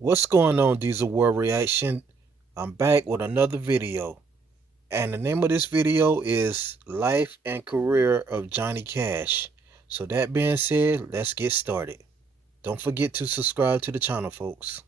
What's going on, Diesel War Reaction? I'm back with another video. And the name of this video is Life and Career of Johnny Cash. So that being said, let's get started. Don't forget to subscribe to the channel, folks.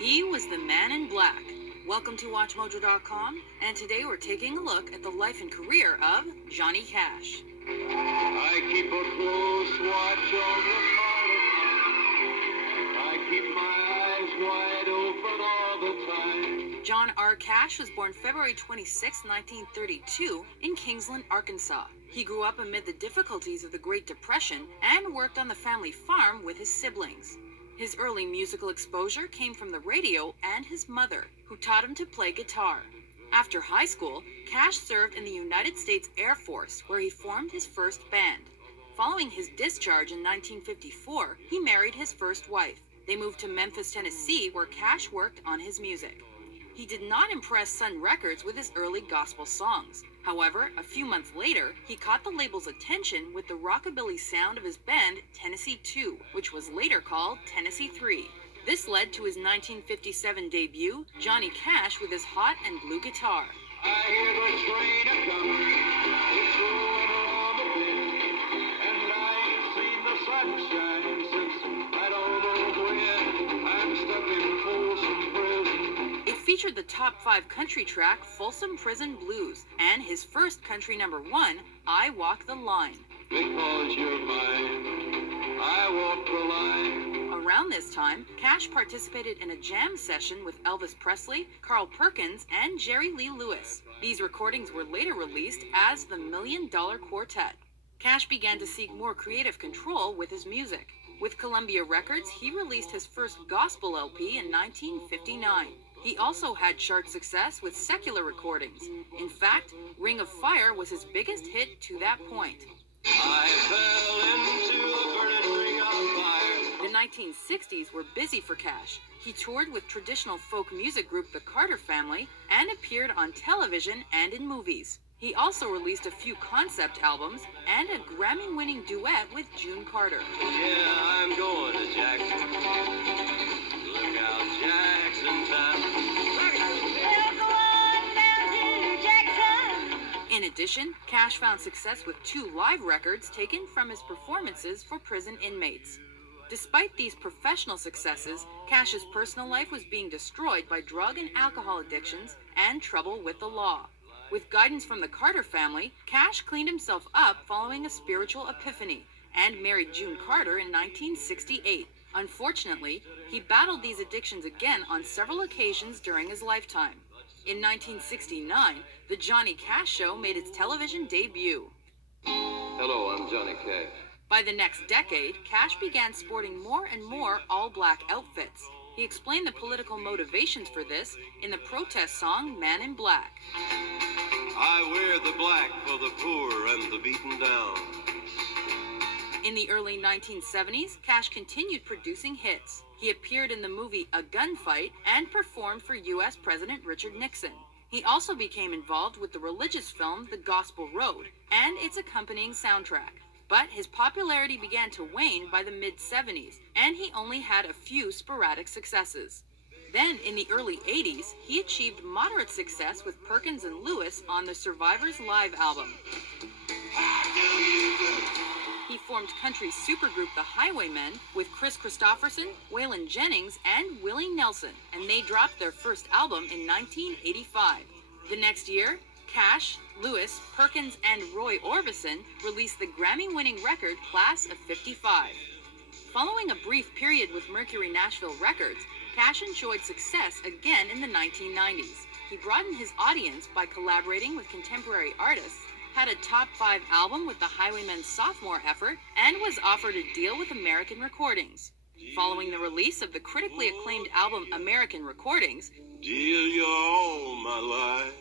He was the man in black. Welcome to WatchMojo.com, and today we're taking a look at the life and career of Johnny Cash. I keep a close watch on the politics. I keep my eyes wide open all the time. John R. Cash was born February 26, 1932, in Kingsland, Arkansas. He grew up amid the difficulties of the Great Depression and worked on the family farm with his siblings. His early musical exposure came from the radio and his mother, who taught him to play guitar. After high school, Cash served in the United States Air Force, where he formed his first band. Following his discharge in 1954, he married his first wife. They moved to Memphis, Tennessee, where Cash worked on his music. He did not impress Sun Records with his early gospel songs. However, a few months later, he caught the label's attention with the rockabilly sound of his band Tennessee 2, which was later called Tennessee 3. This led to his 1957 debut, Johnny Cash with his hot and blue guitar. I hear the train a-comin', it's rolling around the bend, and I ain't seen the sunshine since I don't know when. I'm stuck in Folsom Prison. It featured the top 5 country track Folsom Prison Blues and his first country #1, I Walk the Line. Because you're mine, I walk the line. Around this time, Cash participated in a jam session with Elvis Presley, Carl Perkins, and Jerry Lee Lewis. These recordings were later released as the Million Dollar Quartet. Cash began to seek more creative control with his music. With Columbia Records, he released his first gospel LP in 1959. He also had chart success with secular recordings. In fact, Ring of Fire was his biggest hit to that point. I fell into a burning ring of fire. The 1960s were busy for Cash. He toured with traditional folk music group The Carter Family and appeared on television and in movies. He also released a few concept albums and a Grammy-winning duet with June Carter. Yeah, I'm going to Jackson. Look out, Jackson time. In addition, Cash found success with 2 live records taken from his performances for prison inmates. Despite these professional successes, Cash's personal life was being destroyed by drug and alcohol addictions and trouble with the law. With guidance from the Carter family, Cash cleaned himself up following a spiritual epiphany and married June Carter in 1968. Unfortunately, he battled these addictions again on several occasions during his lifetime. In 1969, The Johnny Cash Show made its television debut. Hello, I'm Johnny Cash. By the next decade, Cash began sporting more and more all-black outfits. He explained the political motivations for this in the protest song Man in Black. I wear the black for the poor and the beaten down. In the early 1970s, Cash continued producing hits. He appeared in the movie A Gunfight and performed for U.S. President Richard Nixon. He also became involved with the religious film The Gospel Road and its accompanying soundtrack. But his popularity began to wane by the mid-70s, and he only had a few sporadic successes. Then, in the early 80s, he achieved moderate success with Perkins and Lewis on the Survivors Live album. He formed country supergroup The Highwaymen with Chris Christopherson, Waylon Jennings, and Willie Nelson, and they dropped their first album in 1985. The next year, Cash, Lewis, Perkins, and Roy Orbison released the Grammy-winning record Class of '55. Following a brief period with Mercury Nashville Records, Cash enjoyed success again in the 1990s. He broadened his audience by collaborating with contemporary artists, had a top 5 album with the Highwaymen's sophomore effort, and was offered a deal with American Recordings. Following the release of the critically acclaimed album American Recordings, Deal, you're all my life.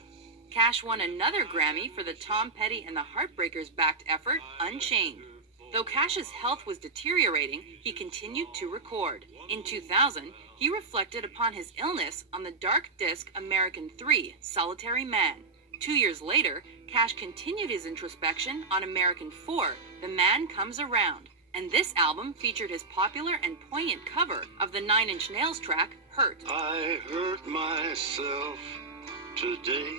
Cash won another Grammy for the Tom Petty and the Heartbreakers backed effort Unchained. Though Cash's health was deteriorating, he continued to record. In 2000, he reflected upon his illness on the dark disc American 3, Solitary Man. 2 years later, Cash continued his introspection on American 4, The Man Comes Around, and this album featured his popular and poignant cover of the Nine Inch Nails track, Hurt. I hurt myself today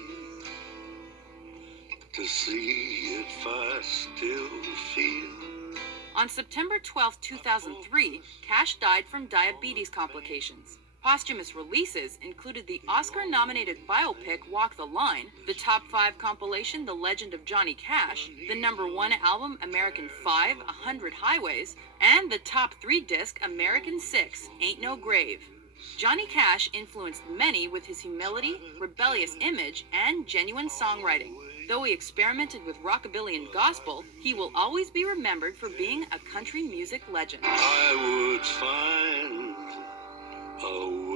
to see if I still feel. On September 12, 2003, Cash died from diabetes complications. Posthumous releases included the Oscar-nominated biopic Walk the Line, the top 5 compilation The Legend of Johnny Cash, the #1 album American 5, 100 Highways, and the top 3 disc American 6, Ain't No Grave. Johnny Cash influenced many with his humility, rebellious image, and genuine songwriting. Though he experimented with rockabilly and gospel, he will always be remembered for being a country music legend. I would find a